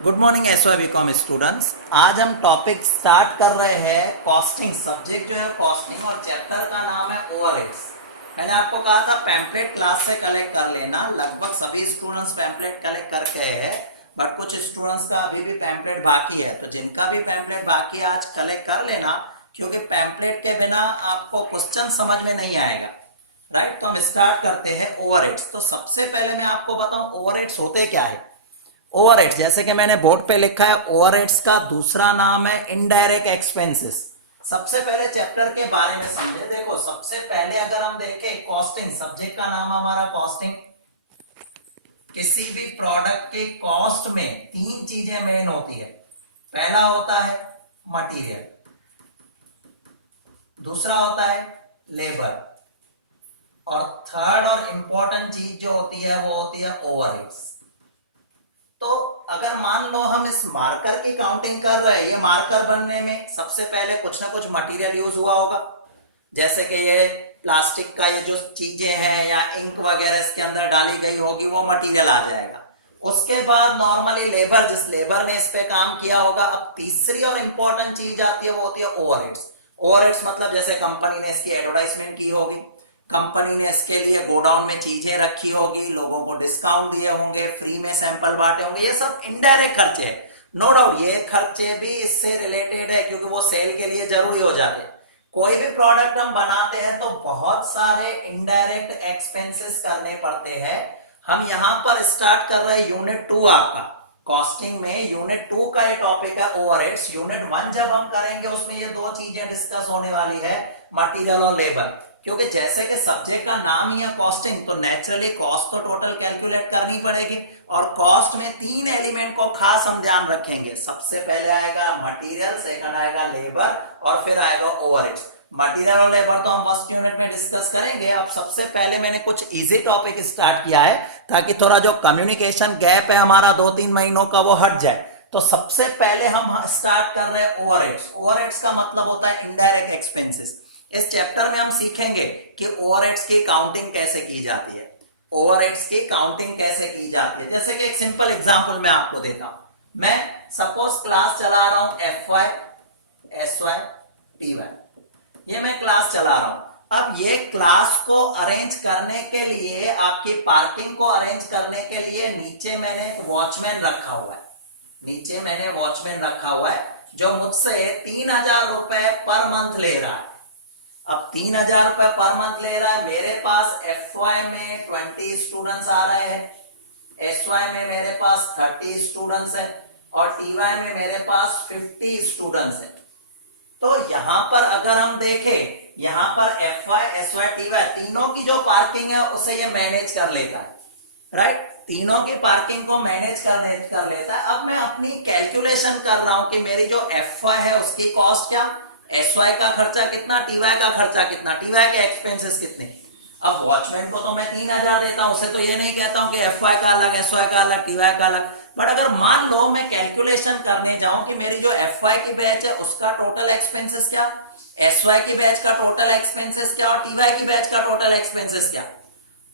Good morning SY BCom students. आज हम topic start कर रहे हैं कॉस्टिंग। सब्जेक्ट जो है कॉस्टिंग और चैप्टर का नाम है ओवरहेड्स। मैंने आपको कहा था पैम्पलेट क्लास से कलेक्ट कर लेना। लगभग सभी स्टूडेंट्स पैम्पलेट कलेक्ट करके हैं, बट कुछ स्टूडेंट्स का अभी भी पैम्पलेट बाकी है। तो जिनका भी पैम्पलेट बाकी है आज कलेक्ट कर लेना, क्योंकि पैम्पलेट के बिना आपको क्वेश्चन समझ में नहीं आएगा। राइट, तो हम स्टार्ट करते हैं ओवरहेड्स। तो सबसे पहले मैं आपको बताऊं ओवरहेड्स होते क्या है। ओवरहेड्स, जैसे कि मैंने बोर्ड पे लिखा है, ओवरहेड्स का दूसरा नाम है इनडायरेक्ट एक्सपेंसेस। सबसे पहले चैप्टर के बारे में समझे। देखो, सबसे पहले अगर हम देखें कॉस्टिंग, सब्जेक्ट का नाम हमारा कॉस्टिंग। किसी भी प्रोडक्ट के कॉस्ट में तीन चीजें मेन होती है। पहला होता है मटेरियल, दूसरा होता है लेबर, और थर्ड और इंपॉर्टेंट चीज जो होती है वो होती है ओवरहेड्स। तो अगर मान लो हम इस मार्कर की काउंटिंग कर रहे हैं, ये मार्कर बनने में सबसे पहले कुछ ना कुछ मटेरियल यूज हुआ होगा। जैसे कि ये प्लास्टिक का ये जो चीजें हैं या इंक वगैरह इसके अंदर डाली गई होगी, वो मटेरियल आ जाएगा। उसके बाद नॉर्मली लेबर, जिस लेबर ने इस पे काम किया होगा। अब तीसरी और इंपॉर्टेंट चीज आती है, वो होती है ओवरहेड्स। ओवरहेड्स मतलब जैसे कंपनी ने इसकी एडवर्टाइजमेंट की होगी, कंपनी ने इसके लिए गोडाउन में चीजें रखी होगी, लोगों को डिस्काउंट दिए होंगे, फ्री में सैंपल बांटे होंगे, ये सब इनडायरेक्ट खर्चे हैं। नो डाउट ये खर्चे भी इससे रिलेटेड है, क्योंकि वो सेल के लिए जरूरी हो जाते हैं। कोई भी प्रोडक्ट हम बनाते हैं तो बहुत सारे इनडायरेक्ट एक्सपेंसेस करने पड़ते हैं। हम यहां पर स्टार्ट कर रहे हैं यूनिट 2 आपका कॉस्टिंग में। यूनिट 2 का ये टॉपिक है ओवरहेड्स। यूनिट 1 जब हम करेंगे उसमें ये दो चीजें डिस्कस होने वाली है, मटेरियल और लेबर। क्योंकि जैसे कि सब्जेक्ट का नाम ही है कॉस्टिंग, तो नेचुरली कॉस्ट तो टोटल कैलकुलेट करनी पड़ेगी। और कॉस्ट में तीन एलिमेंट को खास हम ध्यान रखेंगे। सबसे पहले आएगा मटेरियल, सेकंड आएगा लेबर, और फिर आएगा ओवरहेड्स। मटेरियल और लेबर तो हम फर्स्ट यूनिट में डिस्कस करेंगे। अब सबसे पहले मैंने कुछ इजी टॉपिक स्टार्ट किया है, ताकि थोड़ा जो कम्युनिकेशन गैप है हमारा 2-3 महीनों का, वो हट जाए। तो सबसे पहले हम स्टार्ट कर रहे हैं ओवरहेड्स। ओवरहेड्स का मतलब होता है इनडायरेक्ट एक्सपेंसेस। इस चैप्टर में हम सीखेंगे कि ओवरहेड्स की काउंटिंग कैसे की जाती है। ओवरहेड्स की काउंटिंग कैसे की जाती है, जैसे कि एक सिंपल एग्जांपल मैं आपको देता हूं। मैं सपोज क्लास चला रहा हूं FY, SY, TY, ये मैं क्लास चला रहा हूं। अब ये क्लास को अरेंज करने के लिए, आपकी पार्किंग को अरेंज करने के लिए नीचे मैंने एक वॉचमैन रखा हुआ है। नीचे मैंने वॉचमैन रखा हुआ है जो मुझसे 3000 रुपए पर मंथ ले रहा है। अब 3000 रुपए पर मंथ ले रहा है। मेरे पास FY में 20 स्टूडेंट्स आ रहे हैं, SY में मेरे पास 30 स्टूडेंट्स है, और TY में मेरे पास 50 स्टूडेंट्स है। तो यहां पर अगर हम देखें, यहां पर FY, SY, TY तीनों की जो पार्किंग है उसे ये मैनेज कर लेता है। राइट, तीनों की पार्किंग को मैनेज कर लेता है। अब मैं अपनी कैलकुलेशन कर रहा हूं कि मेरी जो FY है उसकी कॉस्ट क्या, SY का खर्चा कितना, TY का खर्चा कितना, TY के एक्सपेंसेस कितने। अब वॉचमैन को तो मैं 3000 देता हूं, उसे तो ये नहीं कहता हूं कि FY का अलग, SY का अलग, TY का अलग। बट अगर मान लो मैं कैलकुलेशन करने जाऊं कि मेरी जो FY की बैच है उसका टोटल एक्सपेंसेस क्या, SY की बैच का टोटल एक्सपेंसेस क्या, और TY की बैच का टोटल एक्सपेंसेस क्या,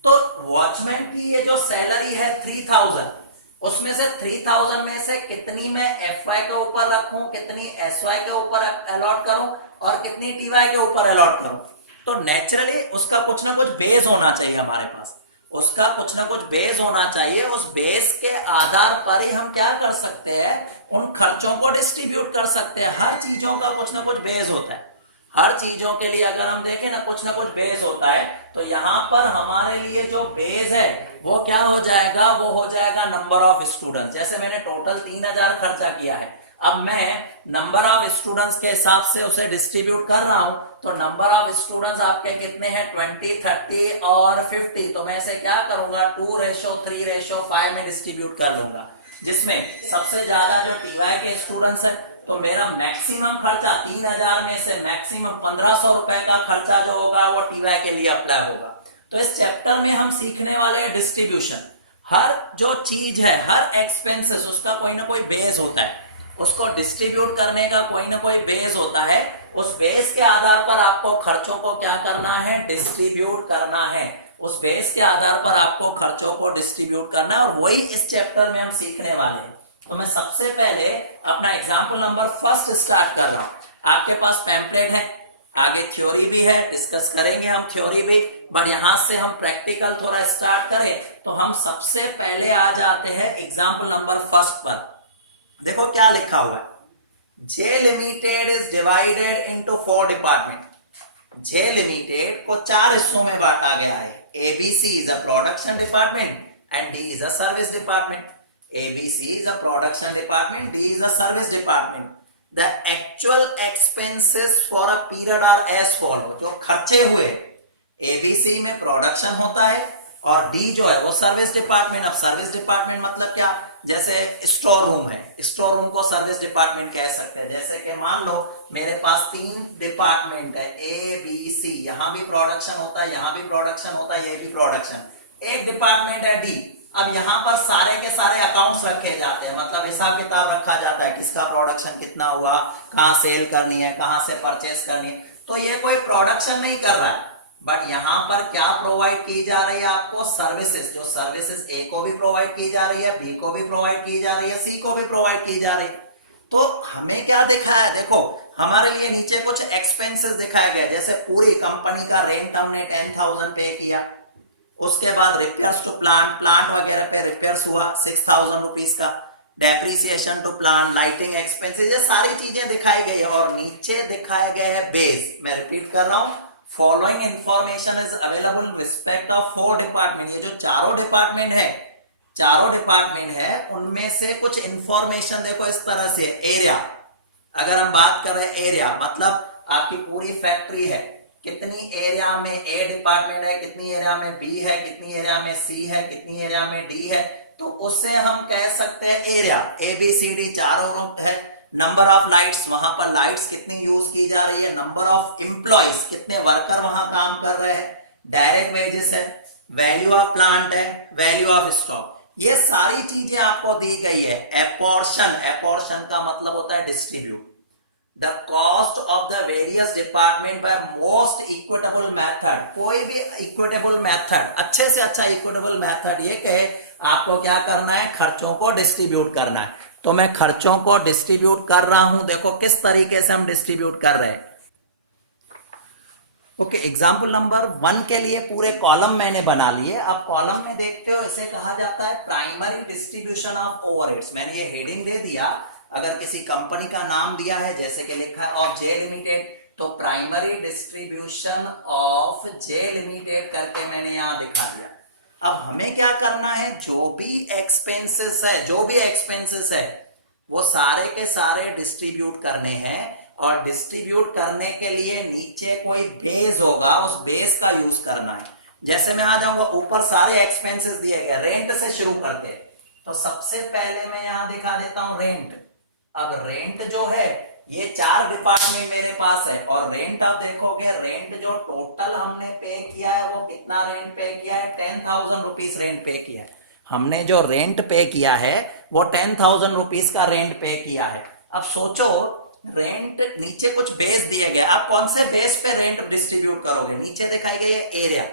तो वॉचमैन की ये जो सैलरी है 3000, उसमें से 3000 में से कितनी मैं FY के ऊपर रखूं, कितनी SY के ऊपर अलॉट करूं, और कितनी TY के ऊपर अलॉट करूं। तो नेचुरली उसका कुछ ना कुछ बेस होना चाहिए हमारे पास, उसका कुछ ना कुछ बेस होना चाहिए। उस बेस के आधार पर ही हम क्या कर सकते हैं, उन खर्चों को डिस्ट्रीब्यूट कर सकते हैं। हर चीजों का कुछ ना कुछ बेस होता है। हर चीजों के लिए अगर हम देखें ना कुछ बेस होता है। तो यहां पर हमारे लिए जो बेस है वो क्या हो जाएगा, वो हो जाएगा नंबर ऑफ स्टूडेंट्स। जैसे मैंने टोटल 3000 खर्चा किया है, अब मैं नंबर ऑफ स्टूडेंट्स के हिसाब से उसे डिस्ट्रीब्यूट कर रहा हूं। तो नंबर ऑफ स्टूडेंट्स आपके कितने हैं, 20, 30 और 50। तो मैं इसे क्या करूंगा, 2:3:5 में डिस्ट्रीब्यूट कर लूंगा, जिसमें सबसे ज्यादा जो TY के स्टूडेंट्स है, तो मेरा मैक्सिमम खर्चा 3000 में से मैक्सिमम 1500 रुपए का खर्चा जो होगा वो TY के लिए अप्लाई होगा। तो इस चैप्टर में हम सीखने वाले हैं डिस्ट्रीब्यूशन। हर जो चीज है, हर एक्सपेंसेस, उसका कोई ना कोई बेस होता है, उसको डिस्ट्रीब्यूट करने का कोई ना कोई बेस होता है। उस बेस के आधार पर आपको खर्चों को क्या करना है, डिस्ट्रीब्यूट करना है। उस बेस के आधार पर आपको खर्चों को डिस्ट्रीब्यूट करना है, और वही इस चैप्टर में हम सीखने वाले हैं। तो मैं सबसे पहले अपना एग्जाम्पल नंबर फर्स्ट स्टार्ट कर रहा हूं। आपके पास पैम्पलेट है, आगे थ्योरी भी है, डिस्कस करेंगे हम थ्योरी भी, बट यहां से हम प्रैक्टिकल थोड़ा स्टार्ट करें तो हम सबसे पहले आ जाते हैं एग्जाम्पल नंबर फर्स्ट पर। देखो क्या लिखा हुआ है, J limited is divided into 4 department. J limited को 4 हिस्सों में बांटा गया है। ABC is a production department and D is a service department. ABC is a production department, D is a service department. The actual expenses for a period are as follow. जो खर्चे हुए ABC में production होता है और D जो है वो सर्विस डिपार्टमेंट। अब सर्विस डिपार्टमेंट मतलब क्या, जैसे स्टोर रूम है, स्टोर रूम को सर्विस डिपार्टमेंट कह सकते हैं। जैसे कि मान लो मेरे पास 3 डिपार्टमेंट है ABC, यहां भी प्रोडक्शन होता है, यहां भी प्रोडक्शन होता है, ये भी प्रोडक्शन। एक डिपार्टमेंट है D। अब यहां पर सारे के सारे अकाउंट्स रखे जाते हैं, मतलब हिसाब किताब रखा जाता है, किसका प्रोडक्शन कितना हुआ, कहां सेल करनी है, कहां से परचेस करनी है। तो ये कोई प्रोडक्शन नहीं कर रहा है, बट यहां पर क्या प्रोवाइड की जा रही है आपको, सर्विसेज। जो सर्विसेज ए को भी प्रोवाइड की जा रही है, बी को भी प्रोवाइड की जा रही है, सी को भी प्रोवाइड की जा रही है। तो हमें क्या दिखा है, देखो हमारे लिए नीचे कुछ एक्सपेंसेस दिखाए गए, जैसे पूरी कंपनी का रेंट हमने 10,000 पे किया, उसके बाद रिपेयर्स टू प्लांट, प्लांट वगैरह पे रिपेयर्स हुआ 6,000 रुपीज का, depreciation to plant, lighting expenses, ये सारी चीजें दिखाई गई है। और नीचे दिखाए गए हैं बेस। मैं रिपीट कर रहा हूं, following information is available respect of 4 department. ये जो चारों डिपार्टमेंट है उनमें से कुछ इंफॉर्मेशन देखो इस तरह से। एरिया, अगर हम बात कर रहे हैं एरिया मतलब आपकी पूरी फैक्ट्री है, कितनी एरिया में ए डिपार्टमेंट है, कितनी एरिया में बी है, कितनी एरिया में सी है, कितनी एरिया में डी है, तो उससे हम कह सकते हैं एरिया। ABCD चारों रूप है। नंबर ऑफ लाइट्स, वहां पर लाइट्स कितनी यूज की जा रही है, नंबर ऑफ एम्प्लॉइज, कितने वर्कर वहां काम कर रहे हैं, डायरेक्ट वेजेस है, वैल्यू ऑफ प्लांट है, वैल्यू ऑफ स्टॉक, ये सारी चीजें आपको दी गई है। एपोर्शन का मतलब होता है distribute. The cost of the various department by most equitable method, कोई भी equitable method, अच्छे से अच्छा equitable method ये कहे आपको क्या करना है, खर्चों को डिस्ट्रीब्यूट करना है। तो मैं खर्चों को डिस्ट्रीब्यूट कर रहा हूं, देखो किस तरीके से हम डिस्ट्रीब्यूट कर रहे हैं। ओके, एग्जाम्पल नंबर 1 के लिए पूरे कॉलम मैंने बना लिए। अब कॉलम में देखते हो इसे कहा जाता है प्राइमरी डिस्ट्रीब्यूशन ऑफ ओवरहेड्स। मैंने ये हेडिंग दे दिया, अगर किसी कंपनी का नाम दिया है जैसे कि लिखा है ऑफ जे लिमिटेड, तो primary distribution of J limited करके मैंने यहां दिखा दिया। अब हमें क्या करना है, जो भी एक्सपेंसेस है वो सारे के सारे डिस्ट्रीब्यूट करने हैं। और डिस्ट्रीब्यूट करने के लिए नीचे कोई बेस होगा, उस बेस का यूज करना है। जैसे मैं आ जाऊंगा, ऊपर सारे एक्सपेंसेस दिए गए, रेंट से शुरू करते, तो सबसे पहले मैं यहां दिखा देता हूं रेंट। अब रेंट जो है ये 4 डिपार्टमेंट मेरे पास है, और रेंट आप देखोगे, रेंट जो टोटल हमने पे किया है वो कितना रेंट पे किया है, 10,000 रुपीज रेंट पे किया है। हमने जो रेंट पे किया है वो 10,000 रुपीज का रेंट पे किया है। अब सोचो, रेंट नीचे कुछ बेस दिए गए, आप कौन से बेस पे रेंट डिस्ट्रीब्यूट करोगे। नीचे दिखाई गई है एरिया,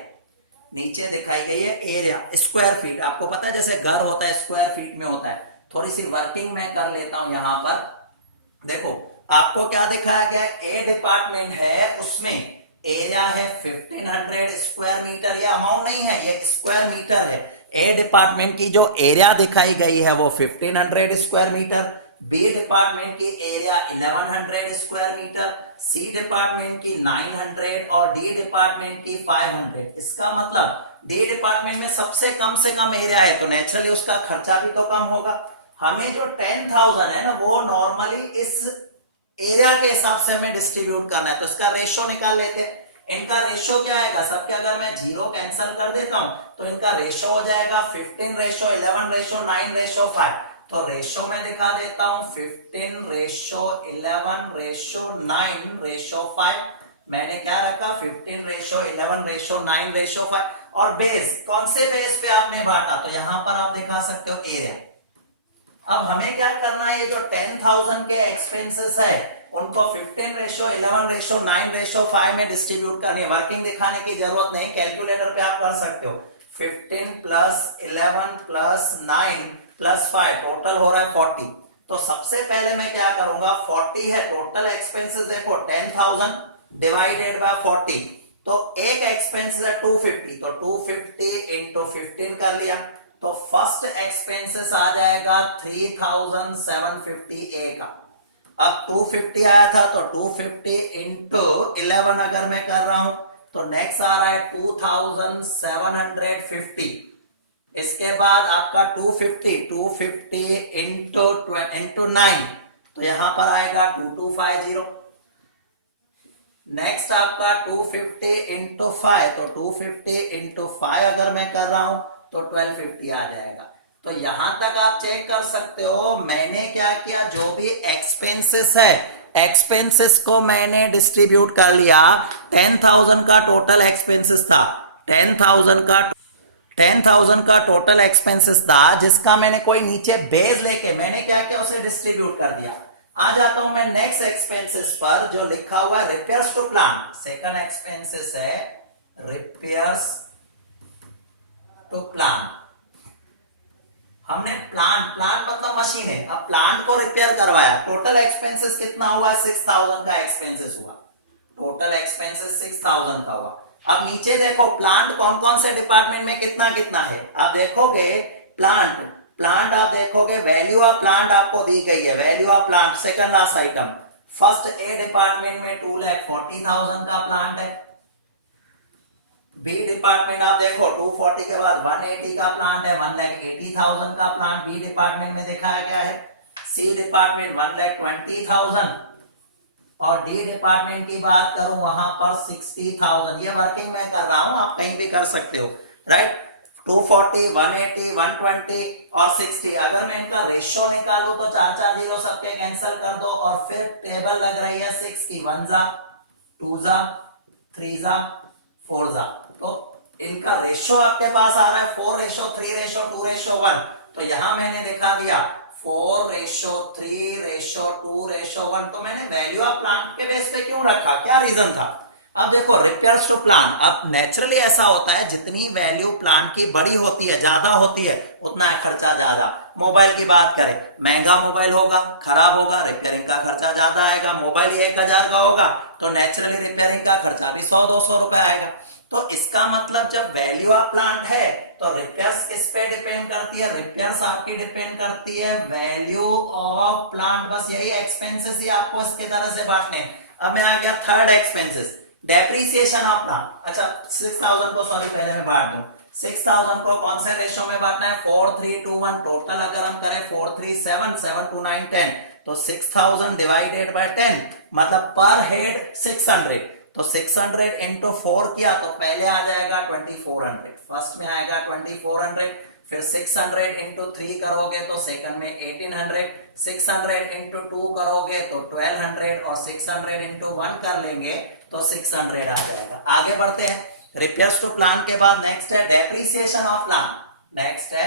नीचे दिखाई गई है एरिया, स्क्वायर फीट। आपको पता है जैसे घर होता है स्क्वायर फीट में होता है। थोड़ी सी वर्किंग मैं कर लेता हूं यहां पर। देखो आपको क्या दिखाया गया, ए डिपार्टमेंट है, उसमें एरिया है 1500 स्क्वायर मीटर। ये अमाउंट नहीं है, ये स्क्वायर मीटर है। ए डिपार्टमेंट की जो एरिया दिखाई गई है वो 1500 स्क्वायर मीटर, बी डिपार्टमेंट की एरिया 1100 स्क्वायर मीटर, सी डिपार्टमेंट की 900 और डी डिपार्टमेंट की 500। इसका मतलब डी डिपार्टमेंट में सबसे कम से कम एरिया है, तो नेचुरली उसका खर्चा भी तो कम होगा। हमें जो 10,000 है ना, वो नॉर्मली इस एरिया के हिसाब से हमें डिस्ट्रीब्यूट करना है, तो इसका रेशियो निकाल लेते हैं। इनका रेशियो क्या आएगा, सबके अगर मैं 0 कैंसिल कर देता हूं तो इनका रेशियो हो जाएगा 15:11:9:5। तो रेशियो में दिखा देता हूं 15:11:9:5। मैंने क्या रखा, 15:11:9:5। और बेस, कौन से बेस पे आपने बांटा, तो यहां पर आप दिखा सकते हो एरिया। अब हमें क्या करना है, ये जो 10,000 के एक्सपेंसेस है उनको 15:11:9:5 में डिस्ट्रीब्यूट करनी है। वर्किंग दिखाने की जरूरत नहीं, कैलकुलेटर पे आप कर सकते हो। 15 + 11 + 9 प्लस 5 टोटल हो रहा है 40। तो सबसे पहले मैं क्या करूंगा, 40 है टोटल एक्सपेंसेस, देखो 10,000 डिवाइडेड बाय 40, तो एक एक्सपेंस है 250, तो 250 इंटू 15 कर लिया, तो फर्स्ट एक्सपेंसेस आ जाएगा 3,750 ए का। अब 250 आया था तो 250 इंटू 11 अगर मैं कर रहा हूं तो नेक्स्ट आ रहा है 2,750। इसके बाद आपका 250 इंटू 9, तो यहां पर आएगा 2250। नेक्स्ट आपका 250 इंटू 5, तो 250 इंटू 5 अगर मैं कर रहा हूं तो 1250 आ जाएगा। तो यहां तक आप चेक कर सकते हो मैंने क्या किया, जो भी एक्सपेंसेस है एक्सपेंसेस को मैंने डिस्ट्रीब्यूट कर लिया। 10,000 का टोटल एक्सपेंसेस था, 10,000 का टोटल एक्सपेंसेस था, जिसका मैंने कोई नीचे बेस लेके मैंने क्या किया, उसे डिस्ट्रीब्यूट कर दिया। आ जाता हूं मैं नेक्स्ट एक्सपेंसेस पर, जो लिखा हुआ है repairs to plant. Second expenses है रिपेयर्स टू प्लांट। हमने प्लांट मतलब मशीन है, अब प्लांट को रिपेयर करवाया, टोटल एक्सपेंसेस कितना हुआ, 6,000 का एक्सपेंसेस हुआ, टोटल एक्सपेंसेस 6,000 का हुआ। अब नीचे देखो प्लांट कौन कौन से डिपार्टमेंट में कितना कितना है, आप देखोगे प्लांट आप देखोगे वैल्यू ऑफ प्लांट आपको दी गई है, value of plant second last item. First A department में 2,40,000 का प्लांट है, बी डिपार्टमेंट आप देखो 240 के बाद 180 का प्लांट है, 1,80,000 का प्लांट बी डिपार्टमेंट में दिखाया गया है। सी डिपार्टमेंट 1,20,000 और डी डिपार्टमेंट की बात करूं वहां पर 60,000। ये वर्किंग में कर रहा हूं, आप कहीं भी कर सकते हो, राइट। 240, 180, 120 और 60, अगर मैं इनका रेशियो निकालूं तो 4 जीरो सबके कैंसिल कर दो और फिर टेबल लग रही है 6 की, 1 जा 2 जा 3 जा 4 जा, तो इनका रेशियो आपके पास आ रहा है 4:3:2:1। तो यहां मैंने दिखा दिया 4:3:2:1। तो मैंने वैल्यू ऑफ प्लांट के बेस पे क्यों रखा, क्या रीजन था। अब देखो रिपेयर्स टू प्लांट, अब नेचुरली ऐसा होता है जितनी वैल्यू प्लांट की बड़ी होती है, ज्यादा होती है, उतना है खर्चा ज्यादा। मोबाइल की बात करें, महंगा मोबाइल होगा, खराब होगा, रिपेयरिंग का खर्चा ज्यादा आएगा। मोबाइल 1,000 का होगा तो नेचुरली रिपेयरिंग का खर्चा भी 100-200 रुपए आएगा। तो इसका मतलब जब वैल्यू ऑफ प्लांट है तो रिपेयर्स किस पे डिपेंड करती है, रिपेयर्स आपकी डिपेंड करती है वैल्यू ऑफ प्लांट। बस यही एक्सपेंसेस ही आपको इसके तरह से बांटने। अब मैं आ गया third expenses, depreciation of plant. अच्छा 6,000 को सॉरी पहले मैं बांट दूं, 6,000 को कौन से रेशियो में बांटना है, 4:3:1। टोटल अगर हम करें 4:3:7, 7:2:9, 10, तो 6,000 डिवाइडेड बाय 10 मतलब पर हेड 600, तो 600 इंटू 4 किया तो पहले आ जाएगा 2,400, फर्स्ट में आएगा 2,400, फिर 600 इंटू 3 करोगे तो सेकंड में 1,800, 600 इंटू 2 करोगे तो 1,200 और 600 इंटू 1 कर लेंगे तो 600 आ जाएगा। आगे बढ़ते हैं, रिपेयर्स टू प्लांट के बाद नेक्स्ट है डेप्रीसिएशन ऑफ प्लांट। नेक्स्ट है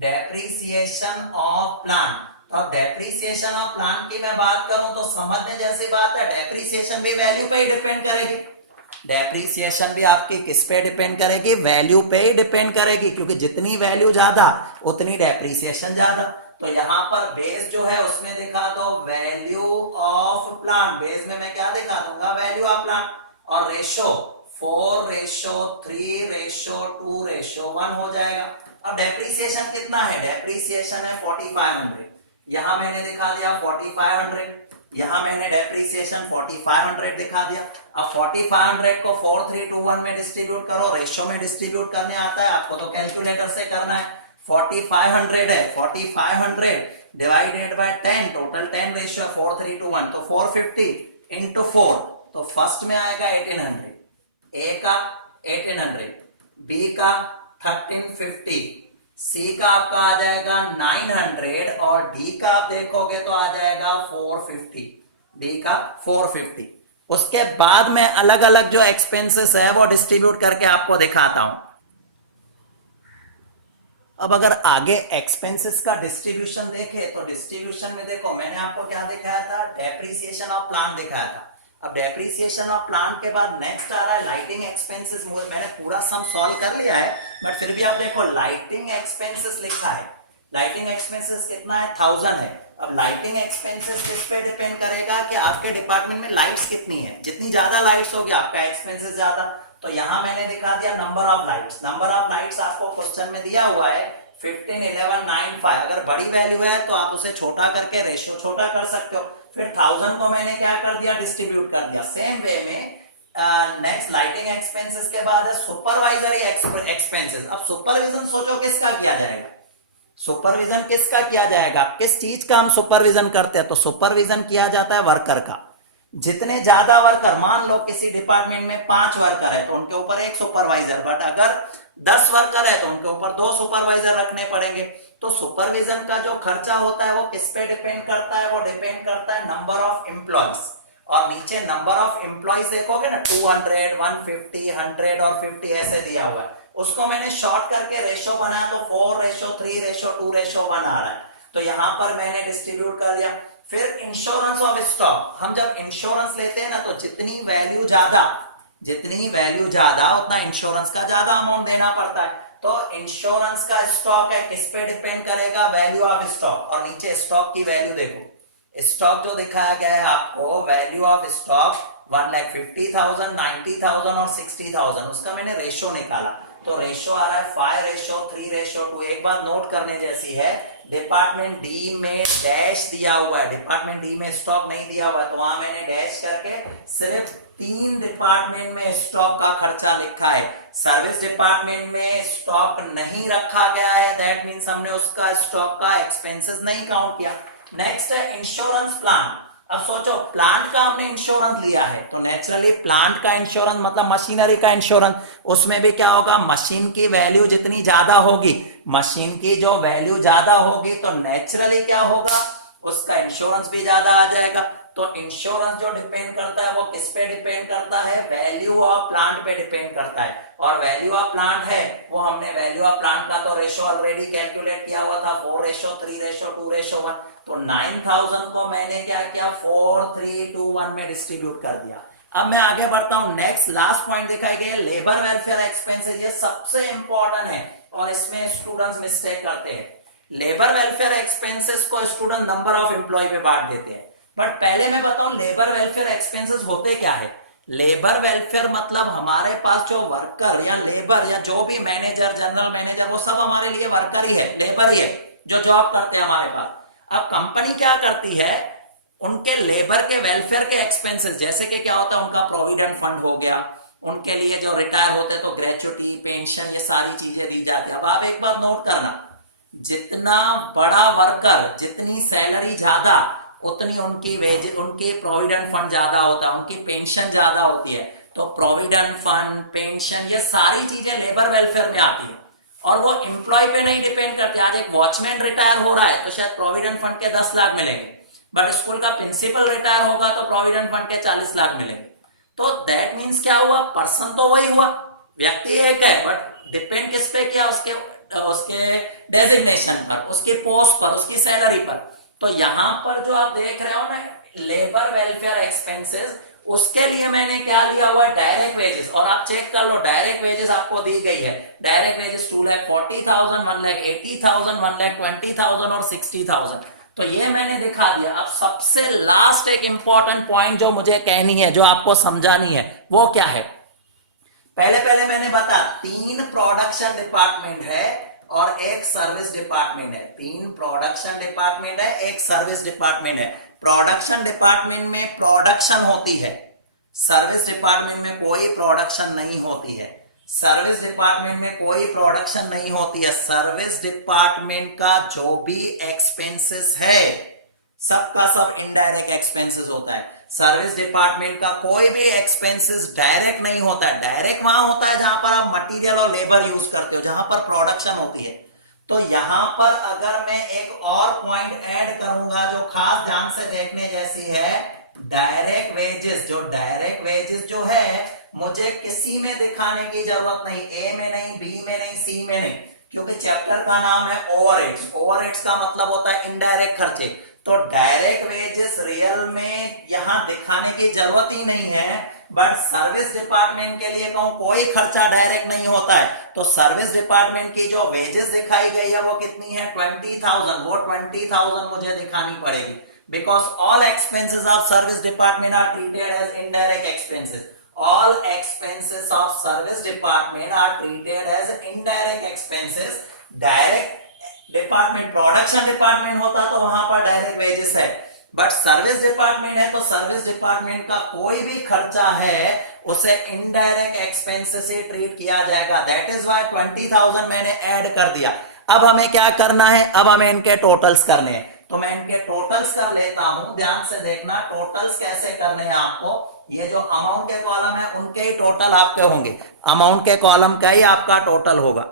डेप्रीसिएशन ऑफ प्लांट। अब डेप्रीसिएशन ऑफ प्लांट की मैं बात करूं तो समझने जैसी बात है, डेप्रीसिएशन भी वैल्यू पे ही डिपेंड करेगी। डेप्रीसिएशन भी आपकी किस पे डिपेंड करेगी, वैल्यू पे ही डिपेंड करेगी, क्योंकि जितनी वैल्यू ज्यादा उतनी डेप्रीसिएशन ज्यादा। तो यहां पर बेस जो है उसमें दिखा दो वैल्यू ऑफ प्लांट, बेस में मैं क्या दिखा दूंगा, वैल्यू ऑफ प्लांट, और रेशो 4:3:2:1 हो जाएगा। अब डेप्रीसिएशन कितना है, डेप्रीसिएशन है 4,500, यहां मैंने दिखा दिया 4,500, यहां मैंने डेप्रीसिएशन 4,500 दिखा दिया। अब 4,500 को 4:3:1 में डिस्ट्रीब्यूट करो, रेशियो में डिस्ट्रीब्यूट करने आता है आपको तो कैलकुलेटर से करना है। 4,500 है, 4,500 डिवाइडेड बाय 10, टोटल 10 रेशियो 4:3:1, तो 450 इंटू 4, तो फर्स्ट में आएगा 1,800, ए का 1,800, बी का 1,350, सी का आपका आ जाएगा 900 और डी का आप देखोगे तो आ जाएगा 450, डी का 450। उसके बाद में अलग अलग जो एक्सपेंसेस है वो डिस्ट्रीब्यूट करके आपको दिखाता हूं। अब अगर आगे एक्सपेंसेस का डिस्ट्रीब्यूशन देखे तो डिस्ट्रीब्यूशन में देखो मैंने आपको क्या दिखाया था, डेप्रीसिएशन ऑफ प्लांट दिखाया था। अब डेप्रीसिएशन ऑफ प्लांट के बाद नेक्स्ट आ रहा है लाइटिंग एक्सपेंसेस। मैंने पूरा सम सॉल्व कर लिया है बट फिर भी आप देखो लाइटिंग एक्सपेंसेस लिखा है, लाइटिंग एक्सपेंसेस कितना है, 1000 है। अब लाइटिंग एक्सपेंसेस किस पे डिपेंड करेगा कि आपके डिपार्टमेंट में लाइट्स कितनी है, जितनी ज्यादा लाइट्स होगी आपका एक्सपेंसेस ज्यादा। तो यहां मैंने दिखा दिया number of lights. Number of lights आपको क्वेश्चन में दिया हुआ है 15, 11, 9, 5। अगर बड़ी वैल्यू है तो आप उसे छोटा करके रेशियो छोटा कर सकते हो। फिर 1000 को मैंने क्या कर दिया, डिस्ट्रीब्यूट कर दिया। सेम वे में नेक्स्ट लाइटिंग एक्सपेंसेस के बाद है सुपरवाइजरी एक्सपेंसेस। अब सुपरविजन सोचो किसका किया जाएगा, सुपरविजन किसका किया जाएगा, किस चीज का हम सुपरविजन करते हैं, तो सुपरविजन किया जाता है वर्कर का। जितने ज्यादा वर्कर, मान लो किसी डिपार्टमेंट में 5 वर्कर है तो उनके ऊपर एक सुपरवाइजर, बट अगर 10 वर्कर है तो उनके ऊपर 2 सुपरवाइजर रखने पड़ेंगे। तो सुपरविजन का जो खर्चा होता है वो किस पे डिपेंड करता है, वो डिपेंड करता है नंबर ऑफ एम्प्लॉयज। और नीचे नंबर ऑफ एम्प्लॉयज देखोगे ना, 200, 150, 100 और 50 ऐसे दिया हुआ है। उसको मैंने शॉर्ट करके रेशो बनाया तो 4:3:2:1 आ रहा है। तो यहां पर मैंने डिस्ट्रीब्यूट कर दिया। फिर इंश्योरेंस ऑफ स्टॉक, हम जब इंश्योरेंस लेते हैं ना तो जितनी वैल्यू ज्यादा उतना इंश्योरेंस का ज्यादा अमाउंट देना पड़ता है। तो इंश्योरेंस का स्टॉक है, किस पे डिपेंड करेगा, वैल्यू ऑफ स्टॉक। और नीचे स्टॉक की वैल्यू देखो, स्टॉक जो दिखाया गया है आपको, वैल्यू ऑफ स्टॉक 1,50,000, 90,000 और 60,000, उसका मैंने रेशो निकाला। तो रेशो आ रहा है 5:3:2। एक बात नोट करने जैसी है, डिपार्टमेंट डी में डैश दिया हुआ है, डिपार्टमेंट डी में स्टॉक नहीं दिया हुआ है, तो वहां मैंने डैश करके सिर्फ 3 डिपार्टमेंट में स्टॉक का खर्चा लिखा है। सर्विस डिपार्टमेंट में स्टॉक नहीं रखा गया है, दैट मींस हमने उसका स्टॉक का एक्सपेंसेस नहीं काउंट किया। नेक्स्ट है इंश्योरेंस प्लान। अब सोचो प्लांट का हमने इंश्योरेंस लिया है तो नेचुरली प्लांट का इंश्योरेंस मतलब मशीनरी का इंश्योरेंस। उसमें भी क्या होगा, मशीन की वैल्यू जितनी ज्यादा होगी, मशीन की जो वैल्यू ज्यादा होगी तो नेचुरली क्या होगा, उसका इंश्योरेंस भी ज्यादा आ जाएगा। तो इंश्योरेंस जो डिपेंड करता है वो किस पे डिपेंड करता है, वैल्यू ऑफ प्लांट पे डिपेंड करता है। और वैल्यू ऑफ प्लांट है वो हमने वैल्यू ऑफ प्लांट का तो रेशो ऑलरेडी कैलकुलेट किया हुआ था, 4:3:2:1। तो 9000 को मैंने क्या किया, 4:3:1 में डिस्ट्रीब्यूट कर दिया। अब मैं आगे बढ़ता हूं, नेक्स्ट लास्ट पॉइंट दिखाई गया लेबर वेलफेयर एक्सपेंसेस। ये सबसे इंपॉर्टेंट है और इसमें स्टूडेंट्स मिस्टेक करते हैं। लेबर वेलफेयर एक्सपेंसेस को स्टूडेंट नंबर ऑफ एम्प्लॉय पे बांट देते हैं, बट पहले मैं बताऊं लेबर वेलफेयर एक्सपेंसेस होते क्या है। लेबर वेलफेयर मतलब हमारे पास जो वर्कर या लेबर या जो भी मैनेजर, जनरल मैनेजर, वो सब हमारे लिए वर्कर ही है, लेबर ही है जो जॉब करते हैं हमारे पास। अब कंपनी क्या करती है, उनके लेबर के वेलफेयर के एक्सपेंसेस, जैसे कि क्या होता है उनका प्रोविडेंट फंड हो गया, उनके लिए जो रिटायर होते हैं तो ग्रेचुटी, पेंशन, ये सारी चीजें दी जाती है। अब आप एक बात नोट करना, जितना बड़ा वर्कर, जितनी सैलरी ज्यादा, उतनी उनकी वेज, उनकी प्रोविडेंट फंड ज्यादा होता है, उनकी पेंशन ज्यादा होती है। तो प्रोविडेंट फंड, पेंशन, ये सारी चीजें लेबर वेलफेयर में आती है और वो एम्प्लॉय पे नहीं डिपेंड करते। आज एक वॉचमैन रिटायर हो रहा है तो शायद प्रोविडेंट फंड के 10 लाख मिलेंगे, बट स्कूल का प्रिंसिपल रिटायर होगा तो प्रोविडेंट फंड के 40 लाख मिलेंगे। तो दैट मींस क्या हुआ, पर्सन तो वही हुआ, व्यक्ति एक है, बट डिपेंड किस पे किया, उसके डेजिग्नेशन पर, उसके पोस्ट पर, उसकी सैलरी पर। तो यहां पर जो आप देख रहे हो ना लेबर वेलफेयर एक्सपेंसेस, उसके लिए मैंने क्या लिया हुआ है, डायरेक्ट वेजेस। और आप चेक कर लो, डायरेक्ट वेजेस आपको दी गई है। डायरेक्ट वेजेस 2,40,000, 1,80,000, 1,20,000 और 60,000। तो ये मैंने दिखा दिया। अब सबसे लास्ट एक इंपॉर्टेंट पॉइंट जो मुझे कहनी है, जो आपको समझानी है, वो क्या है। पहले मैंने बताया 3 प्रोडक्शन डिपार्टमेंट है और एक सर्विस डिपार्टमेंट है। 3 प्रोडक्शन डिपार्टमेंट है, एक सर्विस डिपार्टमेंट है। प्रोडक्शन डिपार्टमेंट में प्रोडक्शन होती है, सर्विस डिपार्टमेंट में कोई प्रोडक्शन नहीं होती है। सर्विस डिपार्टमेंट में कोई प्रोडक्शन नहीं होती है। सर्विस डिपार्टमेंट का जो भी एक्सपेंसेस है सबका सब इनडायरेक्ट एक्सपेंसेस होता है। सर्विस डिपार्टमेंट का कोई भी एक्सपेंसेस डायरेक्ट नहीं होता है। डायरेक्ट वहां होता है जहां पर आप मटेरियल और लेबर यूज करते हो, जहां पर प्रोडक्शन होती है। तो यहां पर अगर मैं एक और पॉइंट ऐड करूंगा जो खास ध्यान से देखने जैसी है, डायरेक्ट वेजेस। जो डायरेक्ट वेजेस जो है मुझे किसी में दिखाने की जरूरत नहीं, ए में नहीं, बी में नहीं, सी में नहीं, क्योंकि चैप्टर का नाम है ओवरहेड्स। ओवरहेड्स का मतलब होता है इनडायरेक्ट खर्चे। तो डायरेक्ट वेजेस रियल में यहां दिखाने की जरूरत ही नहीं है, बट सर्विस डिपार्टमेंट के लिए कहूं कोई खर्चा डायरेक्ट नहीं होता है, तो सर्विस डिपार्टमेंट की जो वेजेस दिखाई गई है वो कितनी है 20,000, वो 20,000 मुझे दिखानी पड़ेगी, because all expenses of service department are treated as indirect expenses. All expenses of service department are treated as indirect expenses. Direct department production department होता तो वहां पर डायरेक्ट वेजेस है, बट सर्विस डिपार्टमेंट है तो सर्विस डिपार्टमेंट का कोई भी खर्चा है उसे इनडायरेक्ट एक्सपेंसेस से ट्रीट किया जाएगा। दैट इज व्हाई 20,000 मैंने ऐड कर दिया। अब हमें क्या करना है, अब हमें इनके टोटल्स करने हैं, तो मैं इनके टोटल्स कर लेता हूं। ध्यान से देखना टोटल्स कैसे करने हैं आपको। ये जो अमाउंट के कॉलम है उनके ही टोटल आपके होंगे, अमाउंट के कॉलम का ही आपका टोटल होगा।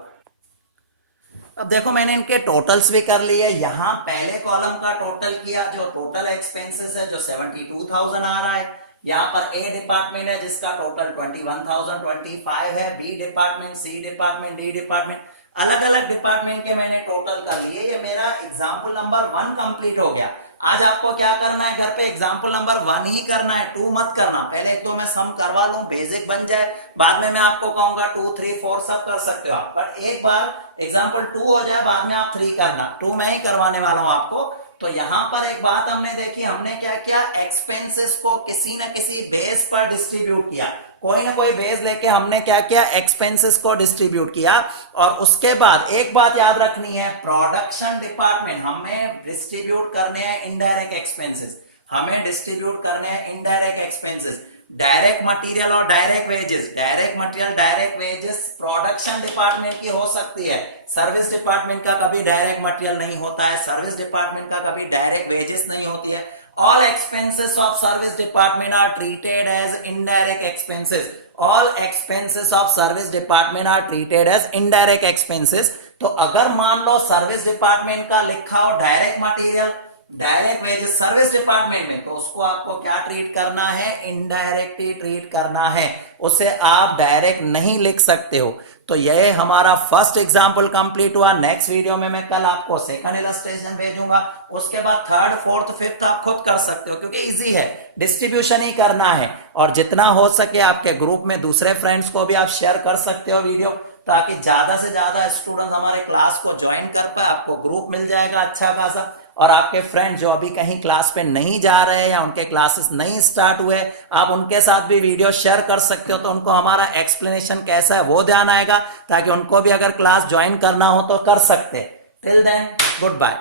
अब देखो मैंने इनके टोटल्स भी कर लिए। यहां पहले कॉलम का टोटल किया, जो टोटल एक्सपेंसेस है जो 72,000 आ रहा है। यहां पर ए डिपार्टमेंट है जिसका टोटल 21,025 है, बी डिपार्टमेंट, सी डिपार्टमेंट, डी डिपार्टमेंट, अलग अलग डिपार्टमेंट के मैंने टोटल कर लिए। ये मेरा एग्जाम्पल नंबर 1 कंप्लीट हो गया। आज आपको क्या करना है, घर पे एग्जाम्पल नंबर 1 ही करना है, 2 मत करना। पहले एक दो मैं सम करवा लूं, बेसिक बन जाए, बाद में मैं आपको कहूंगा 2, 3, 4 सब कर सकते हो आप, पर एक बार एग्जाम्पल 2 हो जाए बाद में आप 3 करना। 2 मैं ही करवाने वाला हूं आपको। तो यहां पर एक बात हमने देखी, हमने क्या किया, एक्सपेंसेस को किसी न किसी बेस पर डिस्ट्रीब्यूट किया। कोई ना कोई बेस लेके हमने क्या किया, एक्सपेंसेस को डिस्ट्रीब्यूट किया। और उसके बाद एक बात याद रखनी है, प्रोडक्शन डिपार्टमेंट हमें डिस्ट्रीब्यूट करने हैं इनडायरेक्ट एक्सपेंसेस, हमें डिस्ट्रीब्यूट करने हैं इनडायरेक्ट एक्सपेंसेस। डायरेक्ट मटेरियल और direct wages, direct material direct wages production department की हो सकती है, सर्विस डिपार्टमेंट का कभी डायरेक्ट मटेरियल नहीं होता है, सर्विस डिपार्टमेंट का कभी डायरेक्ट वेजेस नहीं होती है। All expenses of service department are treated as indirect expenses. All expenses of service department are treated as indirect expenses. तो अगर मान लो सर्विस डिपार्टमेंट का लिखा हो direct material, direct wages service department में, तो उसको आपको क्या ट्रीट करना है, इनडायरेक्टली ट्रीट करना है, उसे आप डायरेक्ट नहीं लिख सकते हो। तो यह हमारा फर्स्ट एग्जांपल कंप्लीट हुआ। नेक्स्ट वीडियो में मैं कल आपको सेकंड इलस्ट्रेशन भेजूंगा, उसके बाद थर्ड, फोर्थ, फिफ्थ आप खुद कर सकते हो, क्योंकि इजी है, डिस्ट्रीब्यूशन ही करना है। और जितना हो सके आपके ग्रुप में दूसरे फ्रेंड्स को भी आप शेयर कर सकते हो वीडियो, ताकि ज्यादा से ज्यादा स्टूडेंट हमारे क्लास को ज्वाइन कर पाए। आपको ग्रुप मिल जाएगा अच्छा खासा, और आपके फ्रेंड जो अभी कहीं क्लास पे नहीं जा रहे हैं या उनके क्लासेस नहीं स्टार्ट हुए, आप उनके साथ भी वीडियो शेयर कर सकते हो, तो उनको हमारा एक्सप्लेनेशन कैसा है वो ध्यान आएगा, ताकि उनको भी अगर क्लास ज्वाइन करना हो तो कर सकते। Till then good bye.